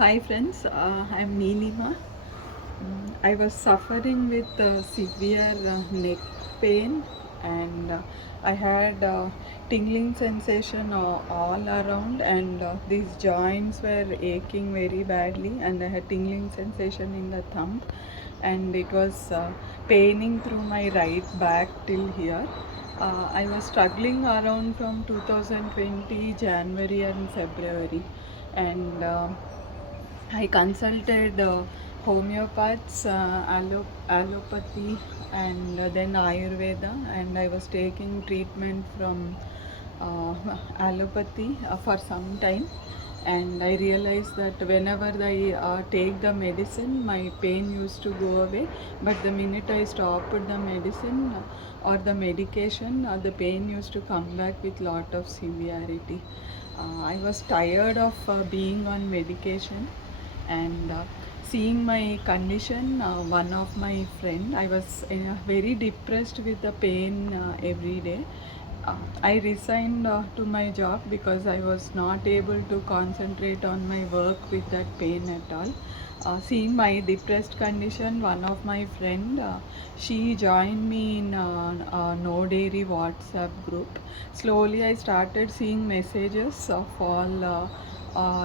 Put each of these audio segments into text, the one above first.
Hi friends, I'm Neelima. I was suffering with severe neck pain and I had tingling sensation all around and these joints were aching very badly and I had tingling sensation in the thumb and it was paining through my right back till here. I was struggling around from 2020 January and February and I consulted homeopaths, allopathy, and then Ayurveda, and I was taking treatment from uh, allopathy for some time. And I realized that whenever I take the medicine, my pain used to go away. But the minute I stopped the medicine or the medication, the pain used to come back with lot of severity. I was tired of being on medication and seeing my condition, one of my friend, I was very depressed with the pain every day. I resigned to my job because I was not able to concentrate on my work with that pain at all. Seeing my depressed condition, one of my friend, she joined me in No Dairy WhatsApp group. Slowly, I started seeing messages of all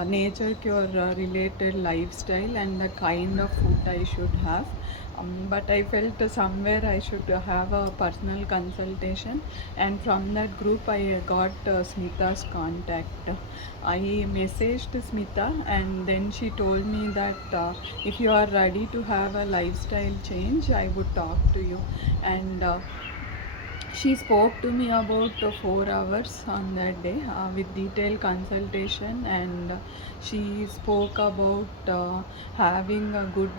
nature cure related lifestyle and the kind of food I should have. But I felt somewhere I should have a personal consultation, and from that group I got Smita's contact. I messaged Smita, and then she told me that if you are ready to have a lifestyle change, I would talk to you. And she spoke to me about 4 hours on that day with detailed consultation, and she spoke about having a good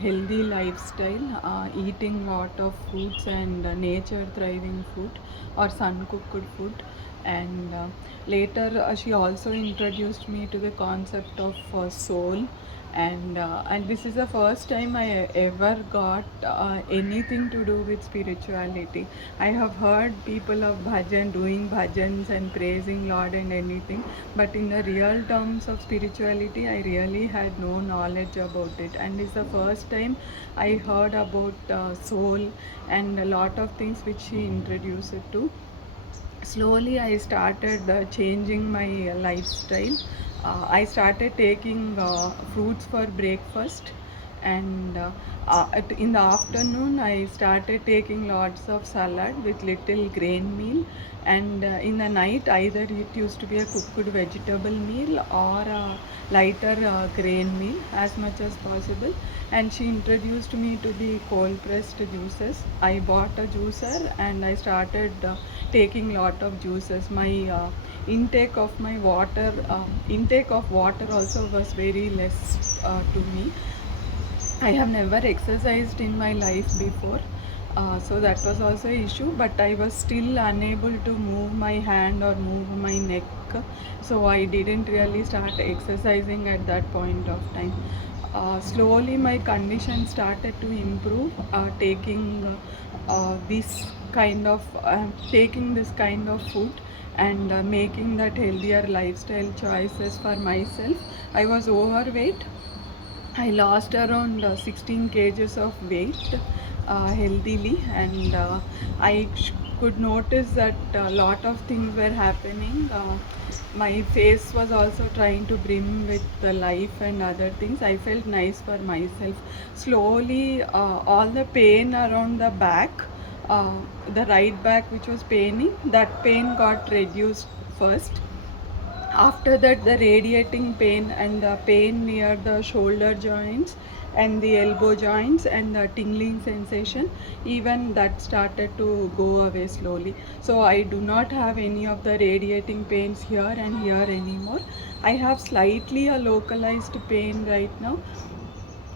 healthy lifestyle, eating lot of fruits and nature thriving food or sun cooked food. And later she also introduced me to the concept of soul, and this is the first time I ever got anything to do with spirituality. I have heard people of bhajan doing bhajans and praising Lord and anything, but in the real terms of spirituality, I really had no knowledge about it. And it's the first time I heard about soul and a lot of things which she introduced it to. Slowly I started changing my lifestyle. I started taking fruits for breakfast, and in the afternoon I started taking lots of salad with little grain meal, and in the night either it used to be a cooked vegetable meal or a lighter grain meal as much as possible. And she introduced me to the cold pressed juices. I bought a juicer and I started taking lot of juices. My intake of water also was very less to me. I have never exercised in my life before, so that was also an issue. But I was still unable to move my hand or move my neck, so I didn't really start exercising at that point of time. Slowly, my condition started to improve. Taking this kind of food and making that healthier lifestyle choices for myself. I was overweight. I lost around 16 kgs of weight healthily, and could notice that a lot of things were happening. My face was also trying to brim with the life and other things. I felt nice for myself. Slowly, all the pain around the back, the right back which was paining, that pain got reduced first. After that, the radiating pain and the pain near the shoulder joints and the elbow joints and the tingling sensation, even that started to go away slowly. So I do not have any of the radiating pains here and here anymore. I have slightly a localized pain right now,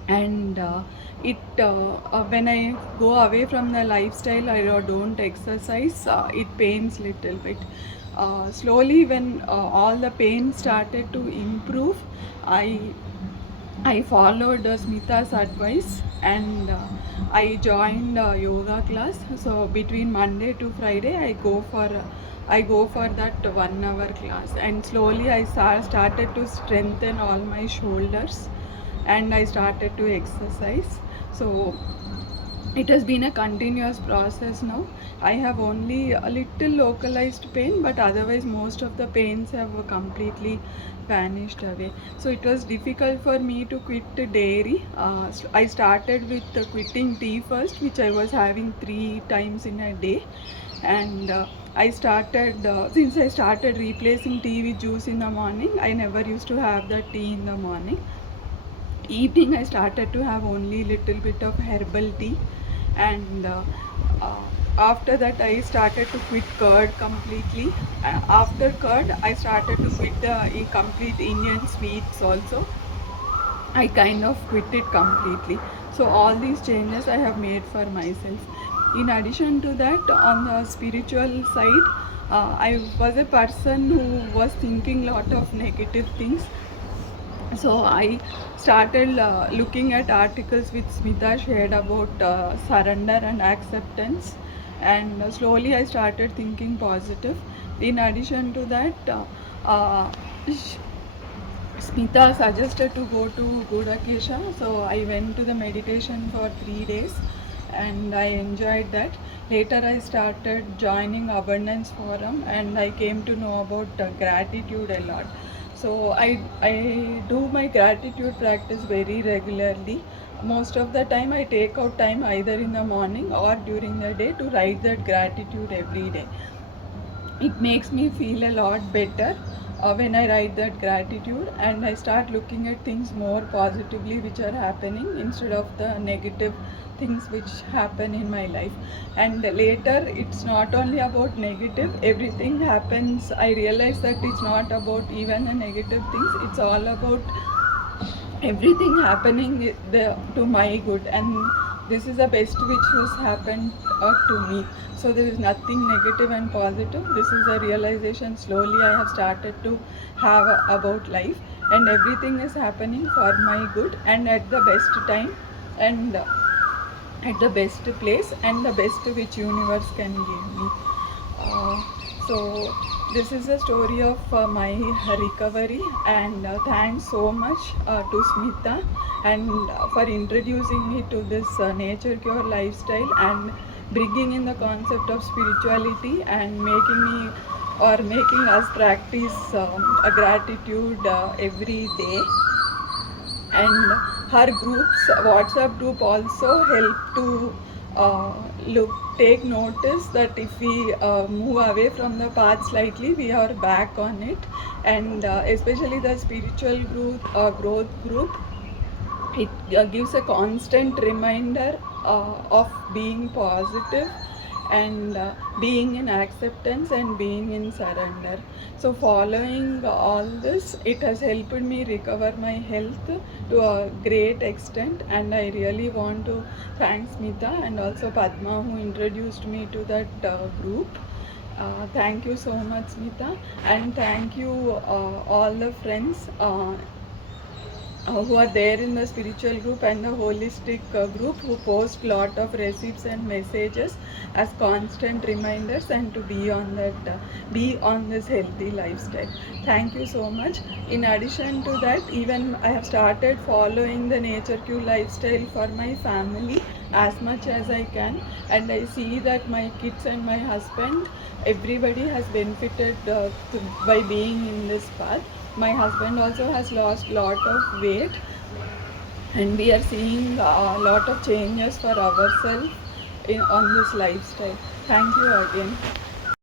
and it when I go away from the lifestyle, I don't exercise, it pains little bit. Slowly, when all the pain started to improve, i I followed Smita's advice, and I joined yoga class. So between Monday to Friday, I go for I go for that 1 hour class, and slowly I started to strengthen all my shoulders, and I started to exercise. So it has been a continuous process now. I have only a little localized pain, but otherwise most of the pains have completely vanished away. So it was difficult for me to quit dairy. I started with quitting tea first, which I was having 3 times in a day. And I started, since I started replacing tea with juice in the morning, I never used to have that tea in the morning. Evening I started to have only little bit of herbal tea, and uh, after that I started to quit curd completely. After curd I started to quit the complete Indian sweets also. I kind of quit it completely. So all these changes I have made for myself. In addition to that, on the spiritual side, I was a person who was thinking lot of negative things. So I started looking at articles which Smita shared about surrender and acceptance, and slowly I started thinking positive. In addition to that, uh, Smita suggested to go to Godakesha, so I went to the meditation for 3 days and I enjoyed that. Later, I started joining Abundance Forum and I came to know about gratitude a lot. So I do my gratitude practice very regularly. Most of the time, I take out time either in the morning or during the day to write that gratitude every day. It makes me feel a lot better when I write that gratitude, and I start looking at things more positively which are happening instead of the negative things which happen in my life. And later, it's not only about negative, everything happens. I realize that it's not about even a negative things, it's all about everything happening to my good, and this is the best which has happened to me. So there is nothing negative and positive. This is a realization slowly I have started to have about life, and everything is happening for my good and at the best time, and at the best place and the best which universe can give me. uh, so this is a story of my recovery, and thanks so much to Smita and for introducing me to this nature cure lifestyle and bringing in the concept of spirituality and making me or making us practice a gratitude every day. And her groups WhatsApp group also help to uh, look take notice that if we move away from the path slightly, we are back on it. And especially the spiritual growth group, it gives a constant reminder of being positive and being in acceptance and being in surrender. So following all this, it has helped me recover my health to a great extent, and I really want to thank Smita and also Padma who introduced me to that group. Thank you so much, Smita, and thank you all the friends who are there in the spiritual group and the holistic group, who post lot of receipts and messages as constant reminders and to be on this healthy lifestyle. Thank you so much. In addition to that, even I have started following the nature q lifestyle for my family as much as I can, and I see that my kids and my husband, everybody has benefited by being in this path. My husband also has lost lot of weight, and we are seeing a lot of changes for ourselves on this lifestyle. Thank you again.